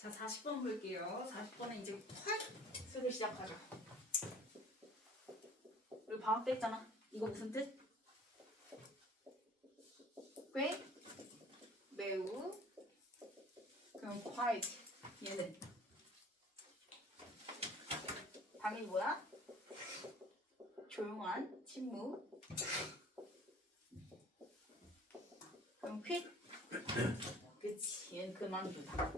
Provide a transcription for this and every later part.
자, 40번 볼게요. 40번은 이제 콱 쓰기 시작하죠. 우리 방학 때 했잖아. 이거 무슨 뜻? 꽤? 매우. 그럼 quiet. 얘는 당연히 뭐야? 조용한, 침묵. 그럼 quit? 그치, 얘는 그만두다.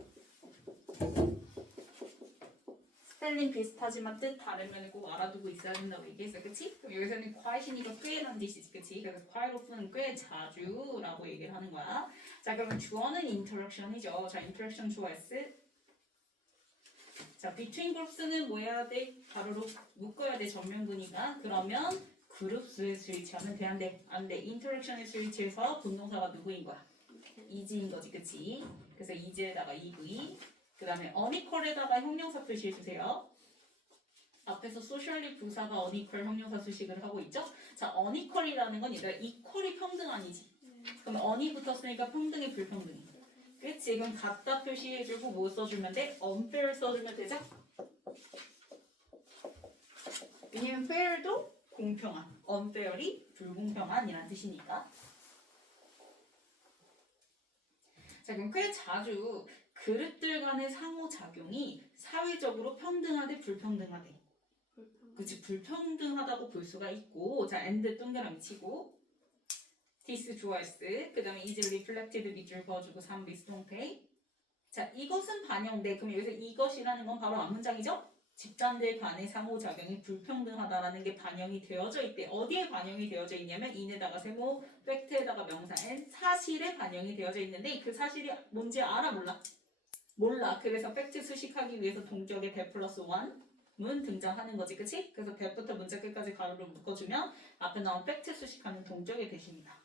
스펠링 비슷하지만 뜻 다르면 꼭 알아두고 있어야 된다고 얘기했어, 그치? 그럼 여기서는 quiet이니까 꽤라는 뜻이지, 그치? 그래서 quite often은 꽤 자주라고 얘기를 하는 거야. 자, 그러면 주어는 interaction이죠. 자, interaction 주어 S. 자, between groups는 뭐 해야 돼? 가로로 묶어야 돼, 전면부니까. 그러면 그룹스에 스위치하면 돼, 안 돼? 안 돼. interaction에 스위치해서 분동사가 누구인 거야? 이지인 거지, 그치? 그래서 이지에다가 EV. 그 다음에 unequal에다가 형용사 표시해주세요. 앞에서 socially 부사가 unequal 형용사 수식을 하고 있죠? 자, unequal이라는 건 얘들아 equal이 평등 아니지. 그럼 un이 붙었으니까 평등이 불평등이. 그치? 그럼 같다 표시해주고 뭐 써주면 돼? unfair 써주면 되죠? 왜냐면 fair도 공평한, unfair이 불공평한이란 뜻이니까. 자, 그럼 꽤 자주 그릇들 간의 상호작용이 사회적으로 평등하대 불평등하대? 그치, 불평등하다고 볼 수가 있고. 자, and 동그라미 치고 this 주어 S. 그 다음에 is reflected 밑줄 그어주고 3 비스통페이. 자, 이것은 반영돼. 그럼 여기서 이것이라는 건 바로 앞문장이죠? 집단들 간의 상호작용이 불평등하다라는 게 반영이 되어져 있대. 어디에 반영이 되어져 있냐면 in에다가 세모, 팩트에다가 명사 n, 사실에 반영이 되어져 있는데 그 사실이 뭔지 알아 몰라? 몰라. 그래서 팩트 수식하기 위해서 동격에 대 플러스 1문 등장하는 거지, 그치? 그래서 대부터 문자 끝까지 가로로 묶어주면 앞에 나온 팩트 수식하는 동격의 대신이다.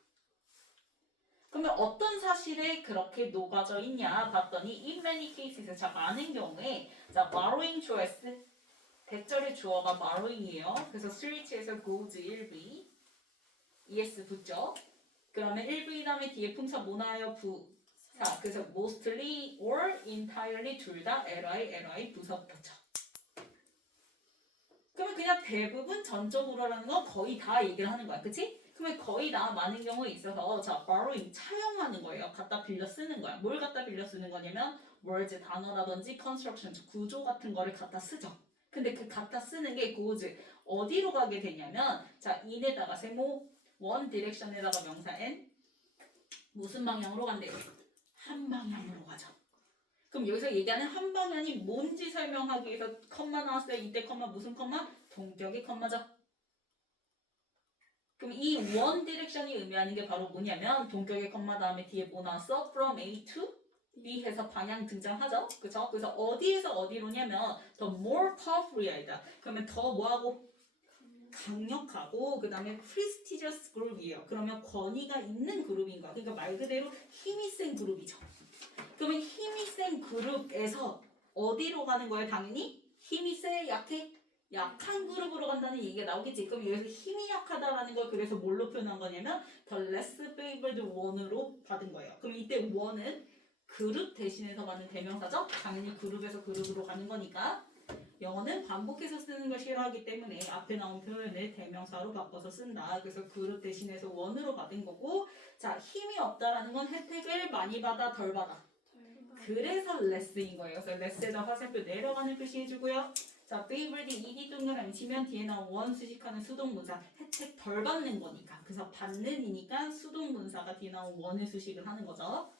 그러면 어떤 사실에 그렇게 녹아져 있냐 봤더니 in many cases, 자, 많은 경우에 자, borrowing 주어 S, 대절의 주어가 borrowing이에요. 그래서 switch에서 goes 1V, ES 붙죠. 그러면 1V 다음에 뒤에 품사 뭐 나와요? 부사. 그래서 mostly or entirely 둘 다 li 부사 붙었죠. 그러면 그냥 대부분 전적으로라는 건 거의 다 얘기를 하는 거야, 그치? 그러면 거의 다 많은 경우에 있어서 자, borrowing 차용하는 거예요. 갖다 빌려 쓰는 거야. 뭘 갖다 빌려 쓰는 거냐면 words 단어라든지 construction 구조 같은 거를 갖다 쓰죠. 근데 그 갖다 쓰는 게 goes 어디로 가게 되냐면 자, in에다가 세모, one direction에다가 명사 n 무슨 방향으로 간대요? 한 방향으로 가죠. 그럼 여기서 얘기하는 한 방향이 뭔지 설명하기 위해서 컴마 나왔어요. 이때 컴마 무슨 컴마? 동격의 컴마죠. 그럼 이 one direction이 의미하는 게 바로 뭐냐면 동격의 컴마 다음에 뒤에 뭐 나왔어? From A to B 해서 방향 등장하죠. 그쵸? 그래서 어디에서 어디로냐면 더 more powerful이다. 그러면 더 뭐하고? 강력하고 그 다음에 prestigious 그룹이에요. 그러면 권위가 있는 그룹인 거야. 그러니까 말 그대로 힘이 센 그룹이죠. 그러면 힘이 센 그룹에서 어디로 가는 거예요? 당연히 힘이 세, 약해? 약한 그룹으로 간다는 얘기가 나오겠지. 그럼 여기서 힘이 약하다라는 걸 그래서 뭘로 표현한 거냐면 the less favored one으로 받은 거예요. 그럼 이때 one은 그룹 대신해서 받는 대명사죠? 당연히 그룹에서 그룹으로 가는 거니까. 영어는 반복해서 쓰는 걸 싫어하기 때문에 앞에 나온 표현을 대명사로 바꿔서 쓴다. 그래서 그룹 대신해서 one으로 받은 거고, 자, 힘이 없다라는 건 혜택을 많이 받아 덜 받아. 그래서 less인 거예요. 그래서 less에다 화살표 내려가는 표시 해주고요. 자, favored ed 동그라미 치면 뒤에 나온 one 수식하는 수동문사 혜택 덜 받는 거니까. 그래서 받는이니까 수동문사가 뒤에 나온 one의 수식을 하는 거죠.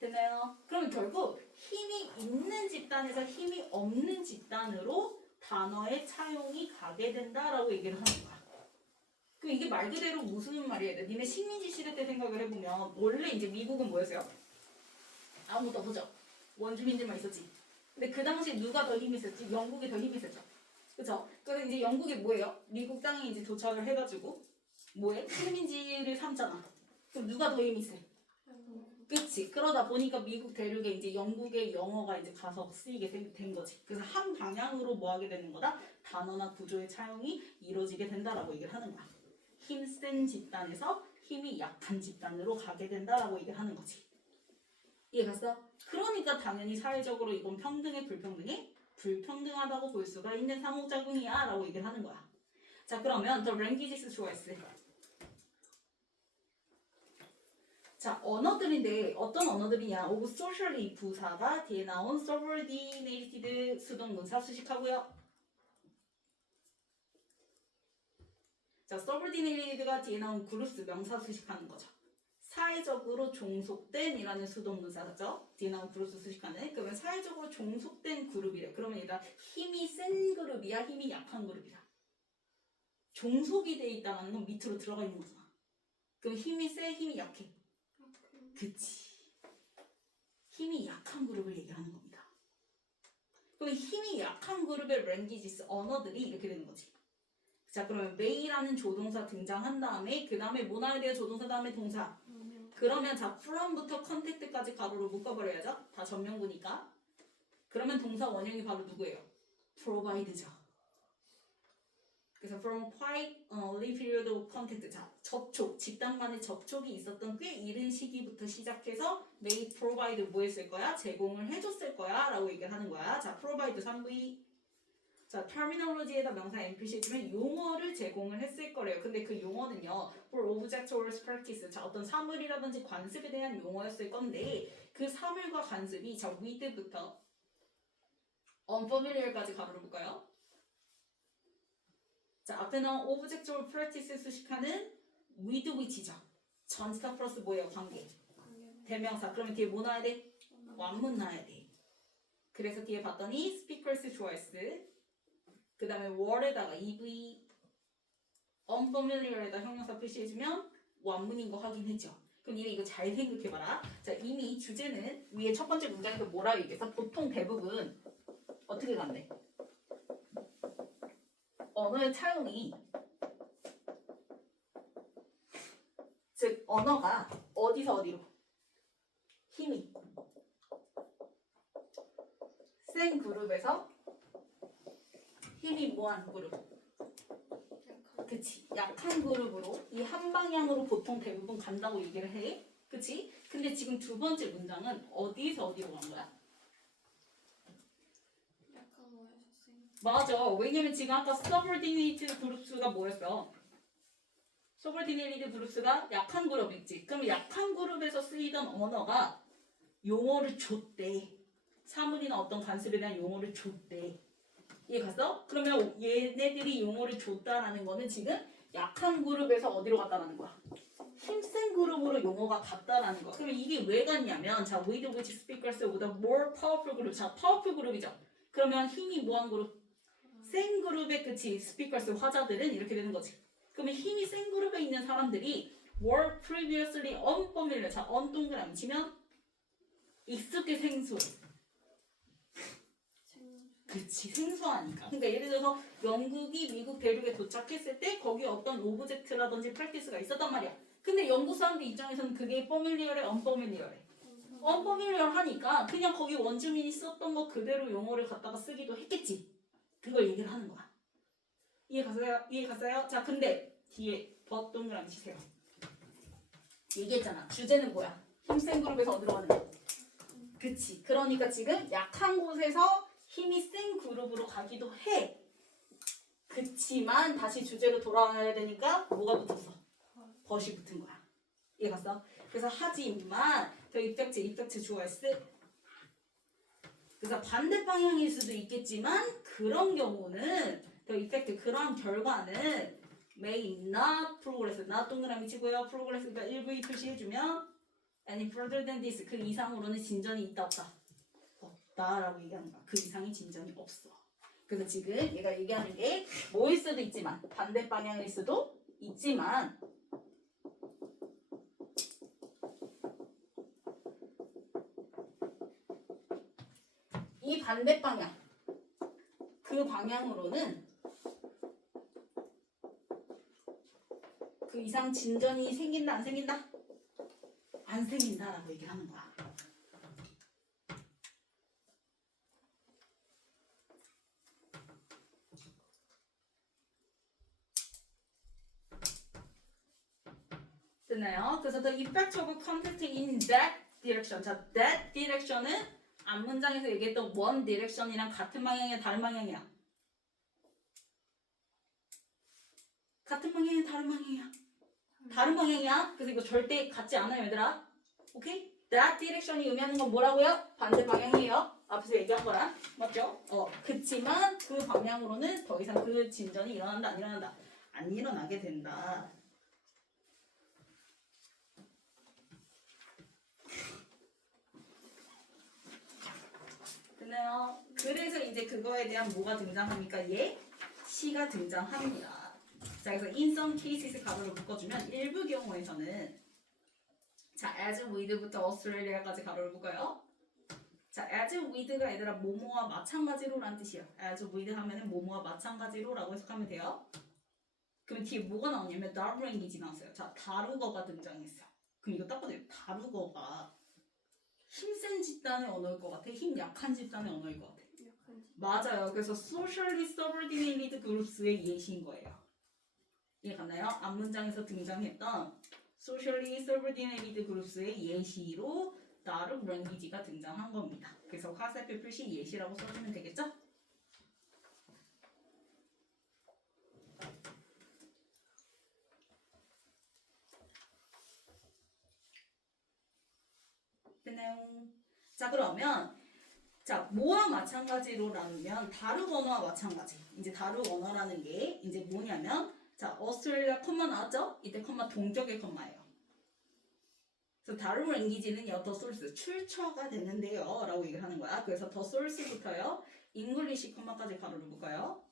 됐나요? 그럼 결국 힘이 있는 집단에서 힘이 없는 집단으로 단어의 차용이 가게 된다라고 얘기를 하는 거야. 그럼 이게 말 그대로 무슨 말이야? 니네 식민지 시대 때 생각을 해보면 원래 이제 미국은 뭐였어요? 아무도 없었죠. 원주민들만 있었지. 근데 그 당시 누가 더 힘이 셌지? 영국이 더 힘이 셌죠. 그쵸? 그래서 이제 영국이 뭐예요? 미국 땅에 이제 도착을 해가지고 뭐해? 식민지를 삼잖아. 그럼 누가 더 힘이 세? 그치. 그러다 보니까 미국 대륙에 이제 영국의 영어가 이제 가서 쓰이게 된 거지. 그래서 한 방향으로 뭐 하게 되는 거다? 단어나 구조의 차용이 이루어지게 된다라고 얘기를 하는 거야. 힘센 집단에서 힘이 약한 집단으로 가게 된다라고 얘기를 하는 거지. 이해 갔어? 그러니까 당연히 사회적으로 이건 평등해 불평등해? 불평등하다고 볼 수가 있는 상호작용이야 라고 얘기를 하는 거야. 자 그러면 the languages choice. 자 언어들인데 어떤 언어들이냐? of socially 부사가 뒤에 나온 subordinated 수동문사 수식하고요. 자 subordinated가 뒤에 나온 그룹스 명사 수식하는 거죠. 사회적으로 종속된 이라는 수동문사죠. 뒤에 나온 그룹스 수식하는. 그러면 사회적으로 종속된 그룹이래. 그러면 얘가 힘이 센 그룹이야? 힘이 약한 그룹이야? 종속이 돼 있다는 건 밑으로 들어가 있는 거잖아. 그럼 힘이 세? 힘이 약해? 그치. 힘이 약한 그룹을 얘기하는 겁니다. 그럼 힘이 약한 그룹의 랭귀지스 언어들이 이렇게 되는 거지. 자 그러면 may라는 조동사 등장한 다음에 그 다음에 뭐 나와야 돼요? 조동사 다음에 동사. 그러면 자 from부터 contact까지 가로로 묶어버려야죠. 다 전명구니까. 그러면 동사 원형이 바로 누구예요? provide죠. 그래서 from quite early period of contact. 자 접촉, 집단 간의 접촉이 있었던 꽤 이른 시기부터 시작해서 may provide 뭐 했을 거야? 제공을 해줬을 거야 라고 얘기를 하는 거야. 자 provide 3V. 자, terminology에다 명사 NPC 해주면 용어를 제공을 했을 거래요. 근데 그 용어는요, for object or practice. 자, 어떤 사물이라든지 관습에 대한 용어였을 건데, 그 사물과 관습이, 자, with부터 unfamiliar까지 가로를 볼까요? 자, 앞에 나온 object or practice 수식하는 with which죠. 전치사 플러스 뭐예요? 관계. 대명사. 그러면 뒤에 뭐 나와야 돼? 완문 나와야 돼. 그래서 뒤에 봤더니 speakers choice. 그 다음에 word에다가 EV, unfamiliar에다 형용사 표시해주면 완문인 거 확인했죠. 그럼 얘네 이거 잘 생각해봐라. 자 이미 주제는 위에 첫 번째 문장에서 뭐라 얘기해서 보통 대부분 어떻게 간대? 언어의 차용이 즉 언어가 어디서 어디로 힘이 센 그룹에서 힘이 뭐한 그룹? 그치. 약한 그룹으로 이 한 방향으로 보통 대부분 간다고 얘기를 해. 그치? 근데 지금 두 번째 문장은 어디서 어디로 간 거야? 약한 거에서 생. 맞아. 왜냐면 지금 아까 subordinated 그룹수가 뭐였어? subordinated 그룹수가 약한 그룹이지. 그럼 약한 그룹에서 쓰이던 언어가 용어를 줬대. 사물이나 어떤 관습에 대한 용어를 줬대. 이해 갔어? 그러면 얘네들이 용어를 줬다라는 거는 지금 약한 그룹에서 어디로 갔다라는 거야? 힘센 그룹으로 용어가 갔다라는 거야. 그러면 이게 왜 갔냐면 자, with which speakers with a more powerful group. 자, powerful 그룹이죠. 그러면 힘이 뭐한 그룹? 센 그룹의 그치 speakers 화자들은 이렇게 되는 거지. 그러면 힘이 센 그룹에 있는 사람들이 were previously unfamiliar. 자, 동그라미 치면 익숙해 생소해. 그치 생소하니까. 그러니까 예를 들어서 영국이 미국 대륙에 도착했을 때 거기에 어떤 오브젝트라든지 프랙티스가 있었단 말이야. 근데 영국 사람들 입장에서는 그게 familiar해, unfamiliar해. unfamiliar 하니까 그냥 거기 원주민이 썼던 거 그대로 용어를 갖다가 쓰기도 했겠지. 그걸 얘기를 하는 거야. 이해 갔어요? 이해 갔어요? 자 근데 뒤에 but 동그라미 치세요. 얘기했잖아. 주제는 뭐야? 힘센 그룹에서 어디로 가는 거야? 그치. 그러니까 지금 약한 곳에서 힘이 센 그룹으로 가기도 해. 그치만 다시 주제로 돌아와야 되니까 뭐가 붙었어? 벗이 붙은 거야. 이해 갔어? 그래서 하지만 더 이펙트 주어스. 그래서 반대 방향일 수도 있겠지만 그런 경우는 더 이펙트 그런 결과는 may not progress. not 동그라미 치고요. progress가 1V 표시해주면 any further than this 그 이상으로는 진전이 있다 없다. 라고 얘기하는 거야. 그 이상의 진전이 없어. 그래서 지금 얘가 얘기하는 게 뭐일 수도 있지만 반대 방향일 수도 있지만 이 반대 방향 그 방향으로는 그 이상 진전이 생긴다 안 생긴다? 안 생긴다라고 얘기를 하는 거야. 됐나요? 그래서 the effect of contact in that direction. 자, that direction은 앞문장에서 얘기했던 one direction이랑 같은 방향이야, 다른 방향이야? 같은 방향이야, 다른 방향이야? 다른 방향이야. 그래서 이거 절대 같지 않아요, 얘들아. 오케이? That direction이 의미하는 건 뭐라고요? 반대 방향이에요. 앞에서 얘기한 거랑 맞죠? 그치만 그 방향으로는 더 이상 그 진전이 일어난다, 안 일어난다? 안 일어나게 된다. 됐나요? 그래서 이제 그거에 대한 뭐가 등장합니까? 시가 등장합니다. 자, 그래서 in some cases 가로를 묶어주면 일부 경우에서는 자, as with부터 Australia까지 가로를 묶어요. 자, as with가 얘들아 뭐뭐와 마찬가지로라는 뜻이야. as with 하면은 뭐뭐와 마찬가지로라고 해석하면 돼요. 그럼 뒤에 뭐가 나오냐면 다루랭귀지 나왔어요. 자, 다루거가 등장했어요. 그럼 이거 딱 보세요. 다루거가 힘센 집단의 언어일 것 같아? 힘 약한 집단의 언어일 것 같아? 약한지. 맞아요. 그래서 socially subordinated groups의 예시인 거예요. 이해 갔나요? 앞문장에서 등장했던 socially subordinated groups의 예시로 다른 랭귀지가 등장한 겁니다. 그래서 화살표 표시 예시라고 써주면 되겠죠? 됐나요? 자, 그러면 자, 뭐와 마찬가지로라면 다른 언어와 마찬가지. 이제 다른 언어라는 게 이제 뭐냐면 자, 오스트레일리아 컴마 나왔죠? 이때 컴마 동격의 컴마예요. 그래서 다른 랭귀지는요, 더 소스 출처가 되는데요, 라고 얘기를 하는 거야. 그래서 더 소스부터요, 잉글리시 컴마까지 가로를 묶어요.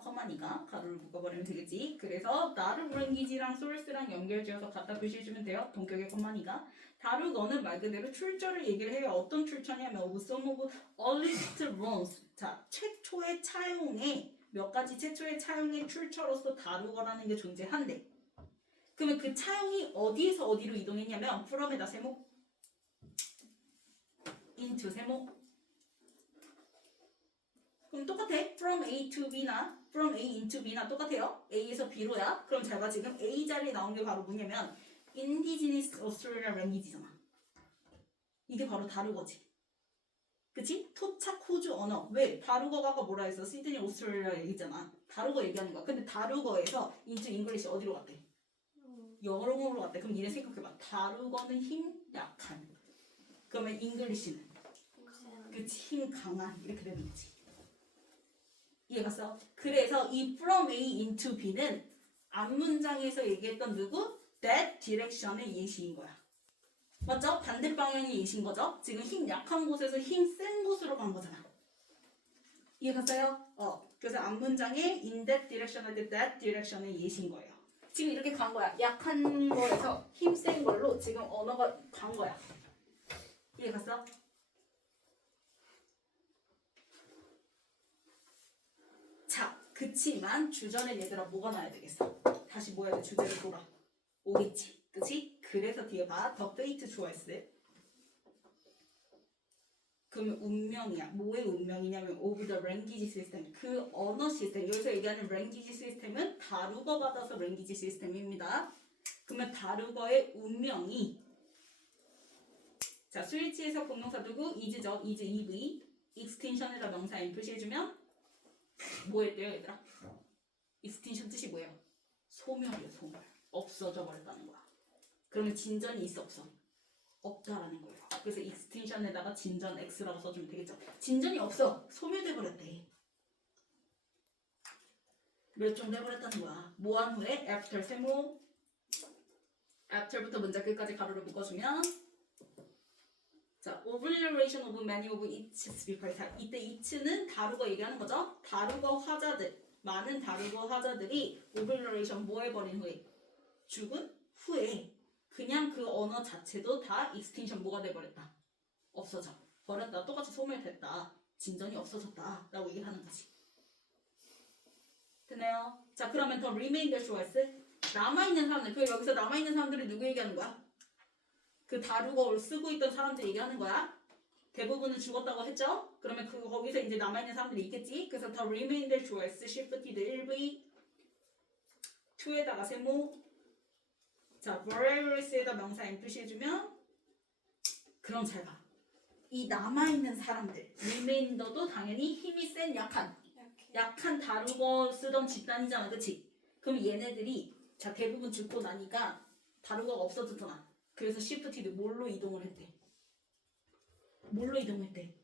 컴마니까 가로를 묶어버리면 되겠지. 그래서 다른 랭귀지랑 소스랑 연결지어서 갖다 표시해주면 돼요. 동격의 컴마니까. 다루거는 말 그대로 출처를 얘기를 해요. 어떤 출처냐면 some of earliest runs. 자, 최초의 차용의 몇 가지 최초의 차용의 출처로서 다루거라는 게 존재한대. 그러면 그 차용이 어디에서 어디로 이동했냐면 from에다 세모, into 세모. 그럼 똑같아. from A to B나 from A into B나 똑같아요. A에서 B로야. 그럼 잘 봐. 지금 A 자리에 나온 게 바로 뭐냐면 indigenous Australian language잖아. 이게 바로 다루거지. 그치? 토착 호주 언어. 왜? 다루거가 아까 뭐라 했어? 시드니 오스트레일리아 얘기했잖아. 다루거 얘기하는 거야. 근데 다루거에서 into English 어디로 갔대? 영어로 갔대. 그럼 니네 생각해봐. 다루거는 힘 약한. 그러면 English는 그치? 힘 강한. 이렇게 되는 거지. 이해갔어? 그래서 이 from A into B는 앞문장에서 얘기했던 누구? that direction의 예시인 거야. 맞죠? 반대 방향의 예시인 거죠? 지금 힘 약한 곳에서 힘 센 곳으로 간 거잖아. 이해갔어요? 그래서 앞문장에 in that direction 할 때 that direction의 예시인 거예요. 지금 이렇게 간 거야. 약한 거에서 힘 센 걸로 지금 언어가 간 거야. 이해갔어? 자, 그치만 주전에 얘들아 뭐가 나야 되겠어? 다시 뭐 해야 돼? 주제를 돌아 오겠지. 그치? 그래서 뒤에 봐. The fate choice. 그러면 운명이야. 뭐의 운명이냐면 of the language system. 그 언어 시스템. 여기서 얘기하는 language system은 다루거 받아서 language system입니다. 그러면 다루거의 운명이 자, 스위치에서 공동사 두고 is죠. is EV. extension에다 명사 M 표시해주면 뭐 했대요, 얘들아? extension 뜻이 뭐예요? 소멸이에요, 소멸. 없어져 버렸다는 거야. 그러면 진전이 있어, 없어? 없다라는 거예요. 그래서 extension에다가 진전 X라고 써주면 되겠죠. 진전이 없어. 소멸돼 버렸대. 멸종돼 버렸다는 거야. 뭐한 후에 after 세모 after부터 문장 끝까지 가로를 묶어주면 자, obliteration of many of its speakers. 이때 it는 다루거 얘기하는 거죠. 다루거 화자들, 많은 다루거 화자들이 obliteration 뭐 해버린 후에 죽은 후에 그냥 그 언어 자체도 다 extinction 뭐가 돼버렸다. 없어져. 버렸다. 똑같이 소멸됐다. 진전이 없어졌다. 라고 얘기하는 거지. 됐나요? 자, 그러면 더 remainder choice. 남아있는 사람들. 그 여기서 남아있는 사람들이 누구 얘기하는 거야? 그 다루거를 쓰고 있던 사람들 얘기하는 거야. 대부분은 죽었다고 했죠? 그러면 거기서 이제 남아있는 사람들이 있겠지? 그래서 더 remainder choice shifted 1V 2에다가 세모 자, variable스에다 명사 am 표시해주면 그럼 잘 봐. 이 남아있는 사람들, 리메인더도 당연히 힘이 센 약한 다루거 쓰던 집단이잖아, 그치? 그럼 얘네들이 자 대부분 죽고 나니까 다루거가 없어졌잖아. 그래서 시프티드 뭘로 이동을 했대? 뭘로 이동했대?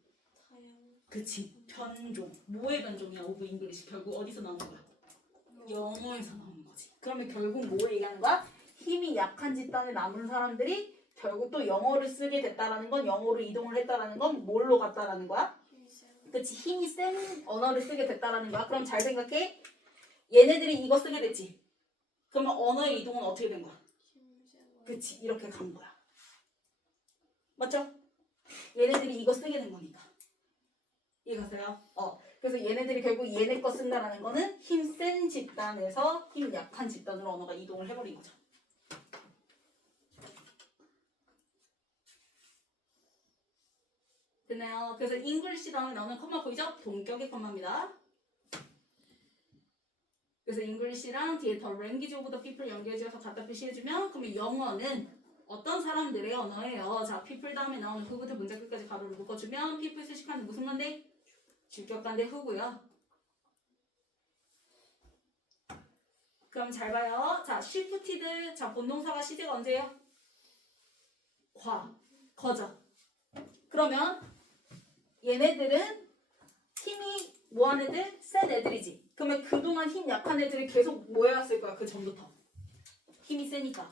그치, 변종. 뭐의 변종이야? 오브 잉글리시 결국 어디서 나온 거야? 영어에서 나오는 거지. 그러면 결국 뭐 얘기하는 거야? 힘이 약한 집단에 남은 사람들이 결국 또 영어를 쓰게 됐다라는 건, 영어로 이동을 했다라는 건 뭘로 갔다라는 거야? 그치, 힘이 센 언어를 쓰게 됐다라는 거야. 그럼 잘 생각해. 얘네들이 이거 쓰게 됐지. 그러면 언어의 이동은 어떻게 된 거야? 그치, 이렇게 간 거야. 맞죠? 얘네들이 이거 쓰게 된 거니까. 이해가세요? 그래서 얘네들이 결국 얘네 거 쓴다라는 거는 힘 센 집단에서 힘 약한 집단으로 언어가 이동을 해버린 거죠. 됐나요? 그래서 잉글리시 다음에 나오는 컴마 보이죠? 동격의 컴마입니다. 그래서 잉글리시랑 뒤에 더 랭귀지 오브 더 피플 연결지어서 갖다 표시해주면, 그러면 영어는 어떤 사람들의 언어예요. 자, 피플 다음에 나오는 후부터 문장 끝까지 가로를 묶어주면 피플 수식하는 무슨 건데? 주격관대 후고요. 그럼 잘 봐요. 자, 시프티드. 자, 본동사가 시제가 언제예요? 거죠. 그러면 얘네들은 힘이 뭐한 애들? 센 애들이지. 그러면 그동안 힘 약한 애들이 계속 뭐 해왔을 거야? 그 전부터. 힘이 세니까.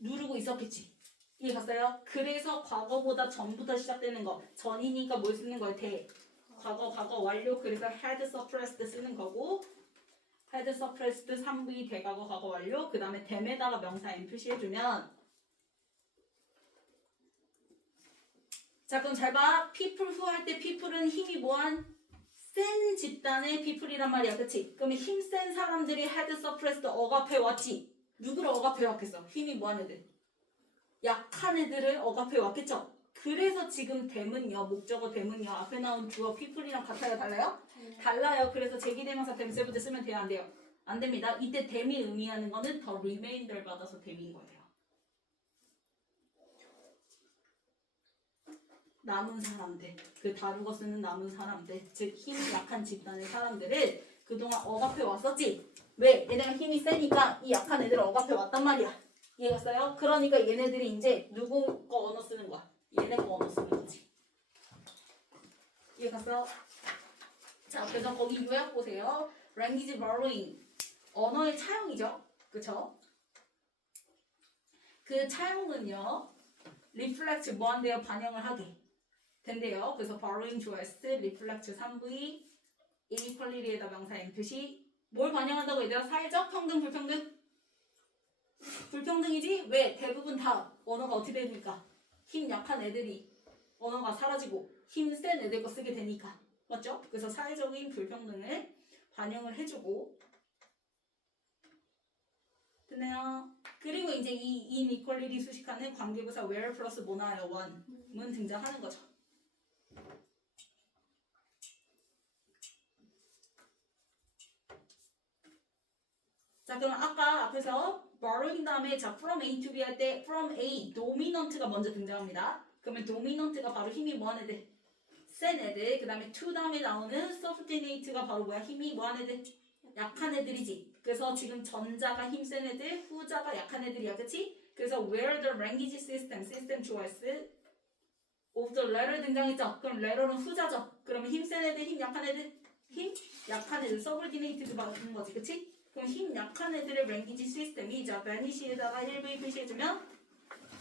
누르고 있었겠지. 이해 갔어요? 그래서 과거보다 전부터 시작되는 거. 전이니까 뭘 쓰는 거야? 과거 완료. 그래서 had suppressed 쓰는 거고, had suppressed 3V 대과거 과거 완료. 그 다음에 them에다가 명사 am 표시해주면, 자, 그럼 잘 봐. people who 할 때 people은 힘이 뭐한? 센 집단의 people이란 말이야. 그치? 그러면 힘센 사람들이 had suppressed 억압해 왔지. 누구를 억압해 왔겠어? 힘이 뭐한 애들? 약한 애들을 억압해 왔겠죠? 그래서 지금 them은요, 목적어 them은요, 앞에 나온 주어 people이랑 같아요, 달라요? 달라요. 그래서 제기대명사 themselves 쓰면 돼요, 안 돼요? 안 됩니다. 이때 them이 의미하는 거는 더 remainder를 받아서 them인 거예요. 남은 사람들, 그 다루고 쓰는 남은 사람들, 즉 힘이 약한 집단의 사람들을 그동안 억압해 왔었지. 왜? 얘네가 힘이 세니까 이 약한 애들을 억압해 왔단 말이야. 이해갔어요? 그러니까 얘네들이 이제 누구 거 언어 쓰는 거야? 얘네 거 언어 쓰는 거지. 이해갔어요? 자, 그래서 거기 요약 보세요. language borrowing, 언어의 차용이죠. 그쵸? 그 차용은요, reflect 뭐 한대요? 반영을 하게 된대요. 그래서 borrowing 좋아했을 때 reflect 3V inequality에다 명사 am 표시. 뭘 반영한다고 얘들아? 사회적 평등 불평등? 불평등이지? 왜? 대부분 다 언어가 어떻게 되니까? 힘 약한 애들이 언어가 사라지고 힘 센 애들 거 쓰게 되니까. 맞죠? 그래서 사회적인 불평등을 반영을 해주고. 됐나요? 그리고 이제 이 inequality 수식하는 관계부사 where 플러스 뭐 나와요? one은 등장하는 거죠. 자, 그럼 아까 앞에서 borrowing 다음에 자 from A to B 할 때 from A dominant가 먼저 등장합니다. 그러면 dominant가 바로 힘이 뭐한 애들? 센 애들. 그 다음에 to 다음에 나오는 subordinate가 바로 뭐야? 힘이 뭐한 애들? 약한 애들이지. 그래서 지금 전자가 힘센 애들, 후자가 약한 애들이야, 그치? 그래서 where the language system choice of the letter 등장했죠. 그럼 letter는 후자죠. 그러면 힘센 애들, 힘 약한 애들, 힘 약한 애들 subordinate도 받는 거지, 그치? 그럼 힘 약한 애들의 랭귀지 시스템이 자 vanish에다가 1V 표시해주면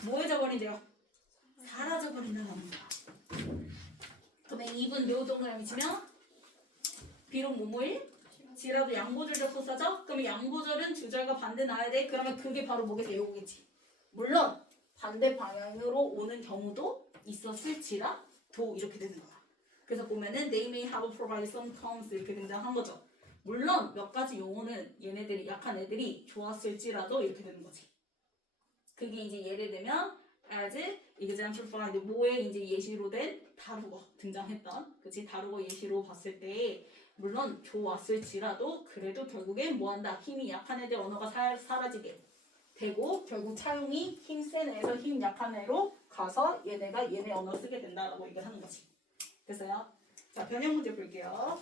뭐해져 버린대요? 사라져 버린다는 거야. 그러면 2분 요 동그라미 치면 비록 뭐뭐일 지라도 양보절적 소사죠? 그러면 양보절은 주절과 반대 나와야 돼. 그러면 그게 바로 뭐겠지? 요거겠지. 물론 반대 방향으로 오는 경우도 있었을지라도 이렇게 되는 거야. 그래서 보면은 they may have provided some terms 이렇게 등장한 거죠. 물론 몇 가지 용어는 얘네들이 약한 애들이 좋았을지라도 이렇게 되는 거지. 그게 이제 예를 들면 as exemplified 뭐의 이제 예시로 된 다루거 등장했던 그치 다루거 예시로 봤을 때 물론 좋았을지라도 그래도 결국엔 뭐한다 힘이 약한 애들 언어가 사라지게 되고 결국 차용이 힘 센 애에서 힘 약한 애로 가서 얘네가 얘네 언어 쓰게 된다라고 얘기를 하는 거지. 됐어요? 자, 변형 문제 볼게요.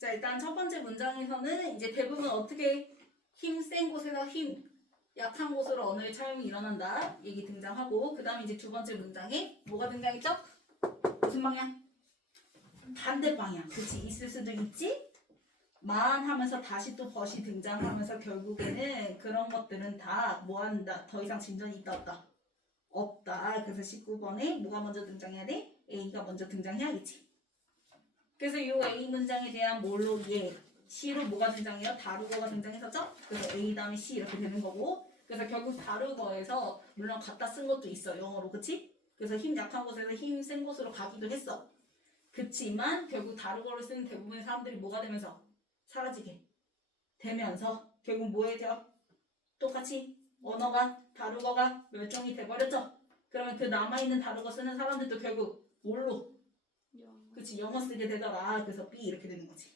자, 일단 첫 번째 문장에서는 이제 대부분 어떻게 힘 센 곳에서 힘 약한 곳으로 언어의 차용이 일어난다 얘기 등장하고, 그 다음에 이제 두 번째 문장에 뭐가 등장했죠? 무슨 방향? 반대 방향. 그치? 있을 수도 있지? 만 하면서 다시 또 벗이 등장하면서 결국에는 그런 것들은 다 뭐한다? 더 이상 진전이 있다 없다? 없다. 그래서 19번에 뭐가 먼저 등장해야 돼? A가 먼저 등장해야겠지. 그래서 이 A 문장에 대한 뭘로 얘 C로 뭐가 등장해요? 다루거가 등장했었죠? 그래서 A 다음에 C 이렇게 되는 거고, 그래서 결국 다루거에서 물론 갖다 쓴 것도 있어 영어로. 그치? 그래서 힘 약한 곳에서 힘 센 곳으로 가기도 했어. 그치만 결국 다루거를 쓰는 대부분의 사람들이 뭐가 되면서 사라지게 되면서 결국 뭐 해요? 똑같이 언어가 다루거가 멸종이 돼버렸죠? 그러면 그 남아있는 다루거 쓰는 사람들도 결국 뭘로? 그치, 영어 쓰게 되더라. 그래서 B 이렇게 되는 거지.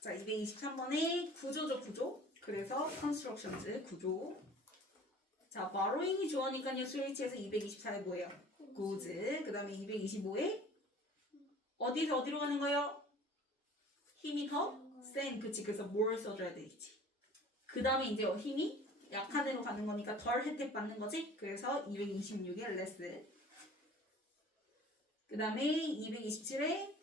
자, 223번에 구조죠, 구조. 그래서 constructions 구조. 자, borrowing이 주어니까요. 스위치에서 224에 뭐예요? goes. 그 다음에 225에 어디서 어디로 가는 거예요? 힘이 더 센. 그치, 그래서 more 써줘야 되겠지. 그 다음에 이제 힘이 약한 애로 가는 거니까 덜 혜택 받는 거지. 그래서 226에 less. 그 다음에 227에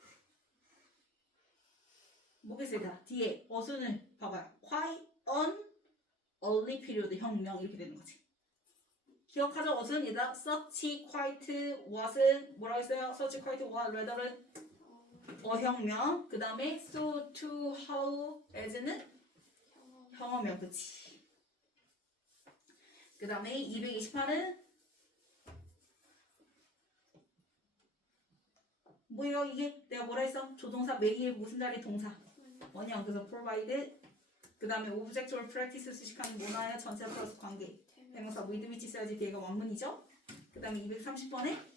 뭐겠습니다. 뒤에 어순을 봐봐요. quite an early period 혁명 이렇게 되는 거지. 기억하죠? 어순 얘들아. such quite what은 뭐라고 했어요? such quite what rather는 어혁명. 그 다음에 so to how as는 형어명. 그치. 그 다음에 228은 뭐예요? 이게 내가 뭐라 했어? 조동사 메이의 무슨 자리 동사 원형. 그래서 provide. 그 다음에 objectual practice 수식하는 뭐나요? 전체 플러스 관계 대명사 with which 써야지. 뒤에가 원문이죠. 그 다음에 230번에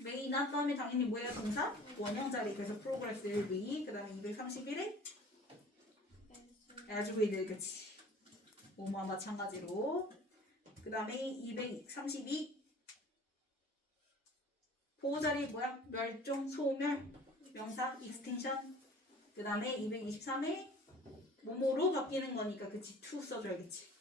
may not 다음에 당연히 뭐예요? 동사 원형 자리. 그래서 progress will be. 그 다음에 231에 as with. 그치. 뭐뭐와 마찬가지로. 그 다음에 232 보호자리 뭐야? 멸종, 소멸, 명사, extinction. 그 다음에 223에 뭐뭐로 바뀌는 거니까 그치, to 써줘야겠지.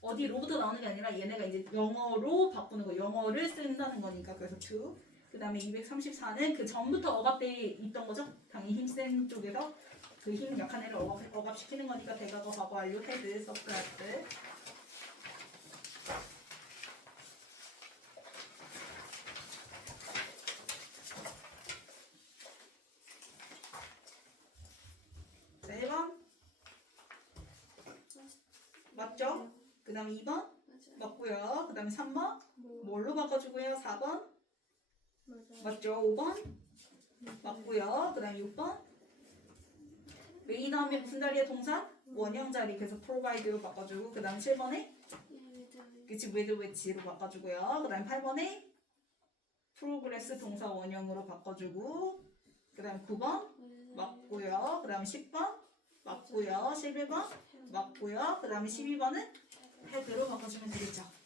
어디로부터 나오는 게 아니라 얘네가 이제 영어로 바꾸는 거, 영어를 쓴다는 거니까 그래서 to. 그 다음에 234는 그 전부터 억압돼 있던 거죠. 당연히 힘센 쪽에서 그 힘 약한 애를 억압시키는 거니까 대과거 과거 완료 헤드 서프라이트. 자, 1번 맞죠? 그 다음에 2번 맞고요. 그 다음에 3번 뭘로 바꿔주고요. 4번 맞죠? 5번 맞고요. 그 다음에 6번 메이 다음에 무슨 자리에 동사? 원형 자리. 그래서 provide로 바꿔주고. 그 다음에 7번에 그치, with which로 바꿔주고요. 그 다음에 8번에 progress 동사 원형으로 바꿔주고. 그 다음에 9번 맞고요. 그 다음에 10번 맞고요. 11번 맞고요. 그 다음에 12번은 head로 바꿔주면 되겠죠.